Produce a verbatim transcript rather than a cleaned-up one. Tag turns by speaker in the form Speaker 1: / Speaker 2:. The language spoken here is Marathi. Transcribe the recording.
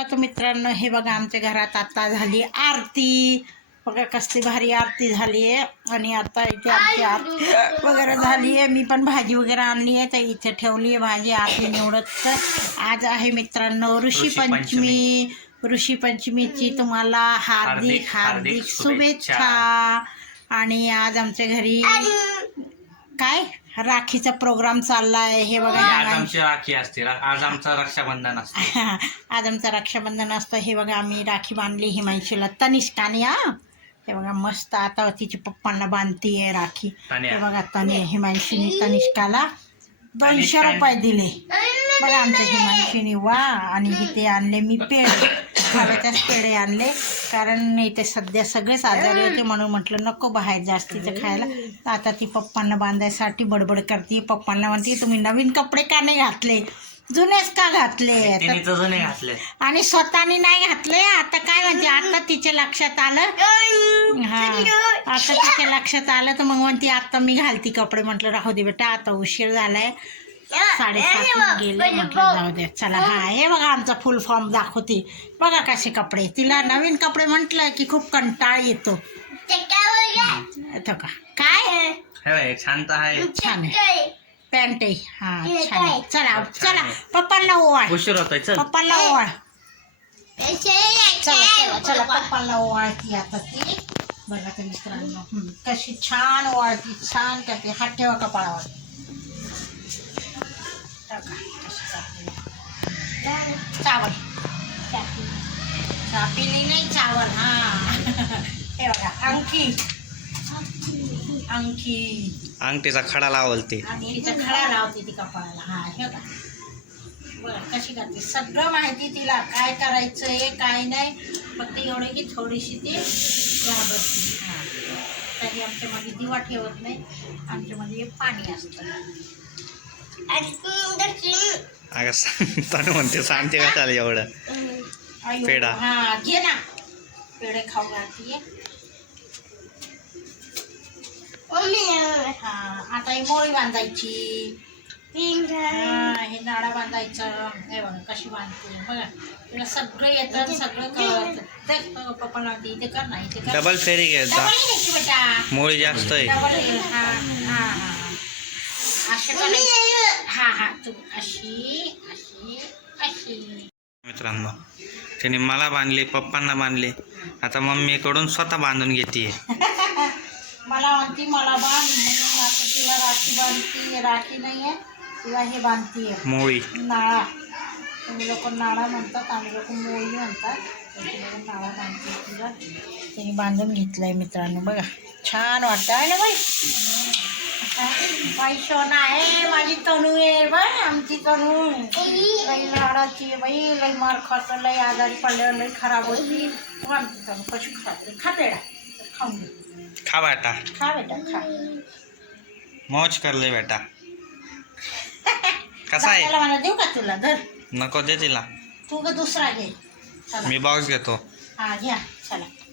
Speaker 1: तर मित्रांनो, हे बघा आमच्या घरात आता झाली आरती. बघा कसली भारी आरती झाली आहे. आणि आता इथे आमची आरती वगैरे झाली आहे. मी पण भाजी वगैरे आणली आहे तर इथे ठेवली आहे भाजी आरती निवडत. आज आहे मित्रांनो ऋषीपंचमी. ऋषीपंचमीची तुम्हाला हार्दिक हार्दिक शुभेच्छा. आणि आज आमच्या घरी काय राखीचा प्रोग्राम चालला आहे. हे बघा
Speaker 2: आज आमची राखी असते, आज आमचं रक्षाबंधन असतं.
Speaker 1: आज आमचं रक्षाबंधन असतं. हे बघा आम्ही राखी बांधली हिमांशीला तनिष्काने. हा हे बघा मस्त आता तिची पप्पांना बांधतीये राखी. हे बघा तने हिमांशीने तनिष्काला दोनशे रुपये दिले. बघा आमच्या हिमांशीने. वा. आणि इथे आणले मी पेढे, खाव्याच्याच पेढे आणले, कारण इथे सध्या सगळेच आजारी होते म्हणून म्हटलं नको बाहेर जास्तीचं खायला. आता ती पप्पांना बांधायसाठी बडबड करते. पप्पांना म्हणते तुम्ही नवीन कपडे का नाही घातले, जुनेच का घातले.
Speaker 2: जुने घातले
Speaker 1: आणि स्वतःने नाही घातले. आता काय म्हणते, आता तिच्या लक्षात आलं. हा आता तिच्या लक्षात आलं तर मग म्हणते आता मी घालती कपडे. म्हटलं राहू दे बेटा, आता उशीर झालाय, साडेसात गेले. म्हटलं जाऊ दे चला. हा हे बघा आमचा फुल फॉर्म दाखवते. बघा कसे कपडे. तिला नवीन कपडे म्हटलं की खूप कंटाळ येतो. का काय
Speaker 2: शांत आहे,
Speaker 1: छान आहे पॅन्ट आहे. हा छान आहे. चला चला पप्पांना ओवाळ.
Speaker 2: उशीर होतोय, चल
Speaker 1: पप्पांना ओवाळ. चला चला पप्पांना ओवाळती आता ती. बघा ते मित्रांनो कशी छान ओवाळती, छान करते. हात ठेवा कपाळावर. चावल पिली नाही चावल. हा हे बघा अंकी अंकी
Speaker 2: अंगठीचा खडा लावलते,
Speaker 1: अंगठीचा खडा लावते ती कपाळाला. हा हे बघा बघा कशी करते. सगळं माहिती तिला, काय करायचंय काय नाही. फक्त एवढे की थोडीशी ती घाबरते. हा तरी आमच्यामध्ये दिवा ठेवत नाही, आमच्यामध्ये पाणी असतं.
Speaker 2: अगं सांगताना म्हणते सांगते का चालेल एवढं पेढा.
Speaker 1: हा घे ना पेढे खाऊ घालतीये. हा आता ही मोळी बांधायची. हा हे नाडा बांधायचा. हे बघा कशी बांधते. बघा तिला सगळं येतं, सगळं कळतं. पप्पा लावते इथे कर ना, इथे कर.
Speaker 2: डबल फेरी घ्यायचा,
Speaker 1: बेटा
Speaker 2: मोळी जास्त आहे.
Speaker 1: डबल. हा हा हा अशी करायची. हा हा तू अशी अशी अशी.
Speaker 2: मित्रांनो त्याने मला बांधले, पप्पांना बांधले, आता मम्मीकडून स्वतः बांधून घेते.
Speaker 1: मला म्हणती मला बांध, म्हणून आता तिला राखी बांधती. राखी नाही आहे तिला हे बांधतीये
Speaker 2: मोळी,
Speaker 1: नाळा. तुम्ही लोक नाळा म्हणतात, आम्ही लोक मोळी म्हणतात. नाळा बांधते तिला. तिने बांधून घेतलंय मित्रांनो. बघा छान वाटतं आहे ना बाई. बाई सोना आहे माझी तनू आहे. बाई आमची तनू लई लाडाची आहे बाई. लई मार खातं, लई आजारी पडल्यावर लई खराब होती. आमची तनू कशी खाते. खा पेडा खाऊन घे.
Speaker 2: खा बेटा,
Speaker 1: खा बेटा खा.
Speaker 2: मौज कर ले बेटा. कसा आहे
Speaker 1: मला देऊ का तुला. धर
Speaker 2: नको दे तिला,
Speaker 1: तू का दुसरा घे.
Speaker 2: मी बॉक्स घेतो.
Speaker 1: हा घ्या चला.